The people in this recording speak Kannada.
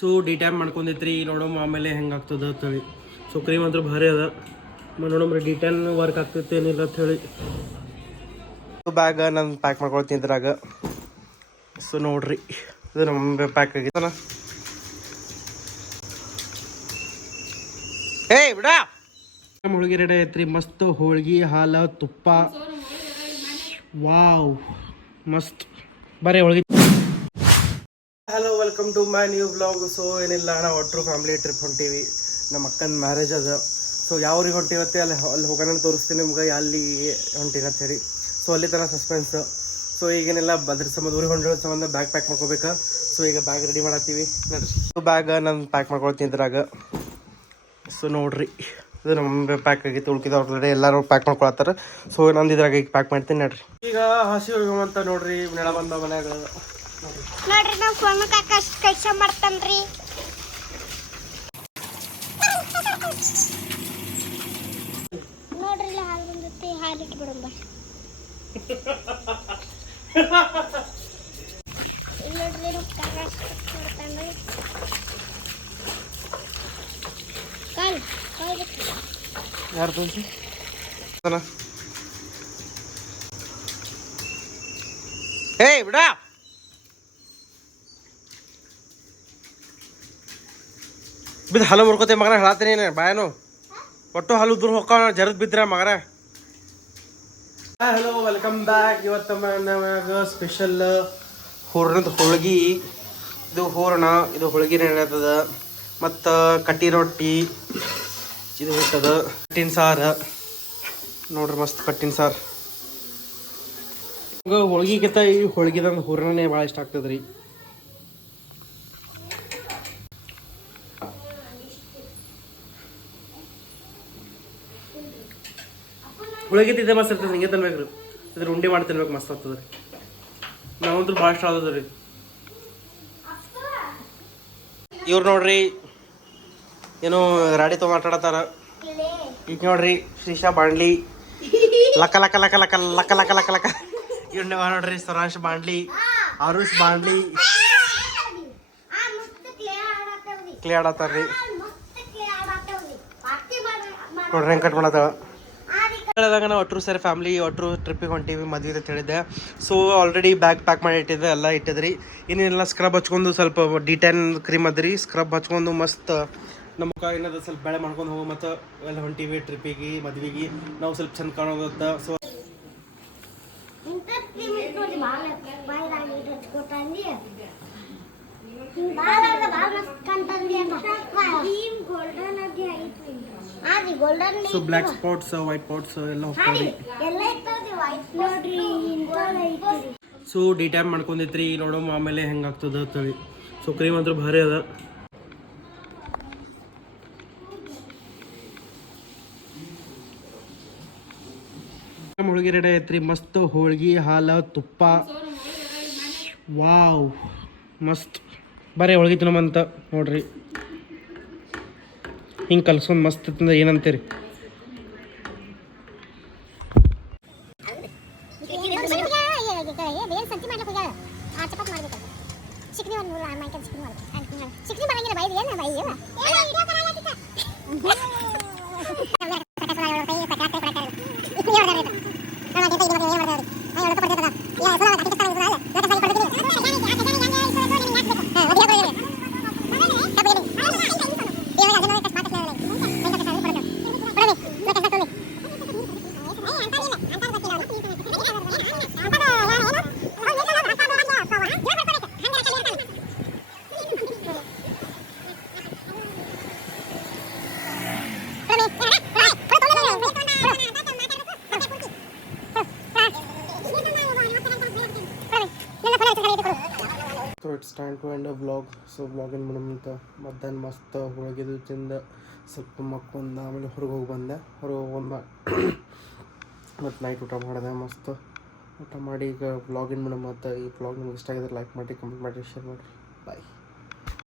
ಸೊ ಡಿ ಟೈಮ್ ಮಾಡ್ಕೊಂಡಿತ್ರಿ ನೋಡೋಣ ಆಮೇಲೆ ಹೆಂಗಾಗ್ತದೆ ಅಂತೇಳಿ. ಸೊ ಕ್ರೀಮ್ ಅಂತೂ ಭಾರಿ ಅದ, ನೋಡಮ್ರಿ ಡಿ ಟೈಮ್ ವರ್ಕ್ ಆಗ್ತೈತೆ ಏನಿಲ್ಲ ಅಂತ ಹೇಳಿ. ಬ್ಯಾಗ ನಾನು ಪ್ಯಾಕ್ ಮಾಡ್ಕೊಳ್ತೀನಿ ಇದ್ರಾಗ. ಸೊ ನೋಡ್ರಿ ಇದು ನಮ್ಮ ಪ್ಯಾಕ್ ಆಗಿತ್ತಲ್ಲ. ಏಯ್ ಬಿಡ ನಮ್ಮ ಹೋಳಿಗೆ ರೆಡಿ ಐತ್ರಿ. ಮಸ್ತ್ ಹೋಳಿಗೆ, ಹಾಲು, ತುಪ್ಪ, ವಾವ್ ಮಸ್ತ್. ಬರ್ರಿ ಹೋಳಿಗೆ. Hello, welcome to my new blog. So ಏನಿಲ್ಲ, ನಾವು ಒಟ್ಟರು ಫ್ಯಾಮಿಲಿ ಟ್ರಿಪ್ ಹೊಂಟೀವಿ. ನಮ್ಮ ಅಕ್ಕನ ಮ್ಯಾರೇಜ್ ಅದ. ಸೊ ಯಾವ ಊರಿಗೆ ಹೊಂಟಿವತ್ತೆ ಅಲ್ಲಿ ಹೋಗೋಣ ತೋರಿಸ್ತೀನಿ ನಿಮ್ಗೆ, ಅಲ್ಲಿ ಹೊಂಟೀನಿ ಅಂತ ಹೇಳಿ. ಸೊ ಅಲ್ಲಿ ತನಕ ಸಸ್ಪೆನ್ಸ್. ಸೊ ಈಗೇನೆಲ್ಲ ಅದ್ರ ಸಂಬಂಧ ಊರಿಗೆ ಹೊಂಟಿರೋ ಸಂಬಂಧ ಬ್ಯಾಗ್ ಪ್ಯಾಕ್ ಮಾಡ್ಕೋಬೇಕು. ಸೊ ಈಗ ಬ್ಯಾಗ್ ರೆಡಿ ಮಾಡತ್ತೀವಿ ನೋಡ್ರಿ. ಬ್ಯಾಗ್ ನಾನು ಪ್ಯಾಕ್ ಮಾಡ್ಕೊಳ್ತೀನಿ ಇದ್ರಾಗ. ಸೊ ನೋಡ್ರಿ ಇದು ನಮ್ಮ ಪ್ಯಾಕ್ ಆಗಿತ್ತು. ಉಳ್ಕಿದವ್ರ ಎಲ್ಲರೂ ಪ್ಯಾಕ್ ಮಾಡ್ಕೊಳತ್ತಾರ. ಸೊ ನಂದು ಇದ್ರಾಗ ಈಗ ಪ್ಯಾಕ್ ಮಾಡ್ತೀನಿ ನೋಡ್ರಿ. ಈಗ ಹಸಿ ಹೋಗುವಂತ ನೋಡ್ರಿ ನೆಳ ಬಂದ ಮನ್ಯಾಗ ನೋಡ್ರಿ. ನಾವು ಫೋನ್ ಕಳ್ಸ ಮಾಡ್ತಾನ್ರಿ. ನೋಡ್ರಿ ಇಲ್ಲ ಹಾಲು ಬಂದೈತಿ, ಹಾಲು ಇಟ್ಬಿಡಂಬ. ನೋಡ್ರಿ ನಾವು ಮಾಡ್ತಾನ್ರಿ. ಯಾರು ತೋರಿಸಿ ಏಯ್ ಬಿಡ. ಬಿದ್ದು ಹಾಲು ಮುರ್ಕೋತೆ ಮಗನ, ಹೇಳತ್ತೀನಿ ಬಾಯನು ಒಟ್ಟು ಹಾಲು ಉದ್ರ ಹೊಕ್ಕ ಜರದ್ ಬಿದ್ರ ಮಗನ. Hello, welcome back. ಇವತ್ತು ನಮಗೆ ಸ್ಪೆಷಲ್ ಹೂರಣದ ಹೋಳ್ಗಿ. ಇದು ಹೂರಣ, ಇದು ಹೋಳ್ಗಿ ನಡೆಯತ್ತದ. ಮತ್ತು ಕಟ್ಟಿ ರೊಟ್ಟಿ ಇದು ಇರ್ತದ. ಕಟ್ಟಿನ ಸಾರು ನೋಡ್ರಿ, ಮಸ್ತ್ ಕಟ್ಟಿನ ಸಾರು. ಈಗ ಹೋಳ್ಗಿಗಿಂತ ಈ ಹೋಳ್ಗಿದಂದು ಹೂರಣನೇ ಭಾಳ ಇಷ್ಟ ಆಗ್ತದ್ರಿ. ಹೋಳಿಗೆ ತಿಂದೆ ಮಸ್ತ್ ಇರ್ತದೆ. ಹಿಂಗೆ ತಿನ್ಬೇಕ್ರಿ, ಇದ್ರ ಉಂಡೆ ಮಾಡಿ ತಿನ್ಬೇಕು, ಮಸ್ತ್ ಆಗ್ತದೆ ರೀ. ನಾವಂತೂ ಭಾಳ ಇಷ್ಟ ಆಗ್ತದೆ ರೀ. ಇವ್ರು ನೋಡ್ರಿ ಏನೋ ರಾಡಿ ತೊಗೊಂಡು ಮಾತಾಡತ್ತಾರ. ಈಗ ನೋಡ್ರಿ ಶ್ರೀಶಾ ಬಾಂಡ್ಲಿ ಲಕ್ಕ ಲಕ್ಕ ಲಕ್ಕ ಲಕ್ಕ ಲಕ್ಕ ಲಕ್ಕ ಲಕ್ಕ ಲಕ್ಕ. ಇವ್ನ ನೋಡ್ರಿ ಸ್ವರಾಂಶ್ ಬಾಂಡ್ಲಿ, ಆರುಷ್ ಬಾಂಡ್ಲಿ ಕ್ಲೇ ಆಡತ್ತಾರ್ರಿ. ನೋಡ್ರಿ ಹೆಂಗೆ ಕಟ್ ಮಾಡತ್ತಾಳ. ಹೇಳಿದಾಗ ನಾವು ಒಟ್ಟರು ಸೇರಿ ಫ್ಯಾಮಿಲಿ ಒಟ್ಟರು ಟ್ರಿಪ್ಪಿಗೆ ಹೊಂಟೀವಿ ಮದುವೆ ಅಂತ ಹೇಳಿದ್ದೆ. ಸೊ ಆಲ್ರೆಡಿ ಬ್ಯಾಗ್ ಪ್ಯಾಕ್ ಮಾಡಿ ಇಟ್ಟಿದ್ದೆ, ಎಲ್ಲ ಇಟ್ಟಿದ್ರಿ. ಇನ್ನೇನೆಲ್ಲ ಸ್ಕ್ರಬ್ ಹಚ್ಕೊಂಡು ಸ್ವಲ್ಪ ಡಿ10 ಕ್ರೀಮ್ ಅದ್ರಿ. ಸ್ಕ್ರಬ್ ಹಚ್ಕೊಂಡು ಮಸ್ತ್ ನಮ್ಮ ಮುಖ ಏನದ ಸ್ವಲ್ಪ ಬೆಳೆ ಮಾಡ್ಕೊಂಡು ಹೋಗೋ ಮತ್ತು ಎಲ್ಲ ಹೊಂಟೀವಿ ಟ್ರಿಪ್ಪಿಗೆ ಮದುವೆಗೆ. ನಾವು ಸ್ವಲ್ಪ ಚಂದ ಕಾಣೋದತ್ತ. So so black spots, white spots ಎಲ್ಲ ಹೋಗ್ತಾವ್ರಿ. ಸೊ ಡಿ ಟೈಮ್ ಮಾಡ್ಕೊಂಡಿತ್ರಿ ನೋಡೋಣ ಆಮೇಲೆ ಹೆಂಗಾಗ್ತದೆ ಅಂತೇಳಿ. ಸೊ ಕ್ರೀಮ್ ಅಂತೂ ಭಾರಿ ಅದ. ಹೋಳಿಗೆ ರೆಡಿ ಐತ್ರಿ. ಮಸ್ತ್ ಹೋಳಿಗೆ, ಹಾಲು, ತುಪ್ಪ, ವಾವ್ ಮಸ್ತ್. ಬರ್ರಿ ಹೋಳಿಗೆ ತಿನ್ನೋಮಂತ ನೋಡ್ರಿ. ಹಿಂಗೆ ಕಲ್ಸ್ಕೊಂಡು ಮಸ್ತ್ ಇತ್ತಂದ್ರೆ ಏನಂತೀರಿ? So it's time to end a vlog. So ವ್ಲಾಗಿನ ಮಾಡಂತ ಮಧ್ಯಾಹ್ನ ಮಸ್ತ್ ಹೋಳಿಗೆದು ತಿಂದ ಸ್ವಲ್ಪ ಮಕ್ಕೊಂದು ಆಮೇಲೆ ಹೊರಗೆ ಹೋಗಿ ಬಂದೆ. ಮತ್ತು ನೈಟ್ ಊಟ ಮಾಡಿದೆ. ಮಸ್ತ್ ಊಟ ಮಾಡಿ ಈಗ ವ್ಲಾಗಿನ್ ಮಾಡೋ. ಮತ್ತು ಈ ವ್ಲಾಗ್ ನಿಮ್ಗೆ ಇಷ್ಟ ಆಗಿದ್ರೆ ಲೈಕ್ ಮಾಡಿ, ಕಮೆಂಟ್ ಮಾಡಿ, ಶೇರ್ ಮಾಡಿ. ಬಾಯ್.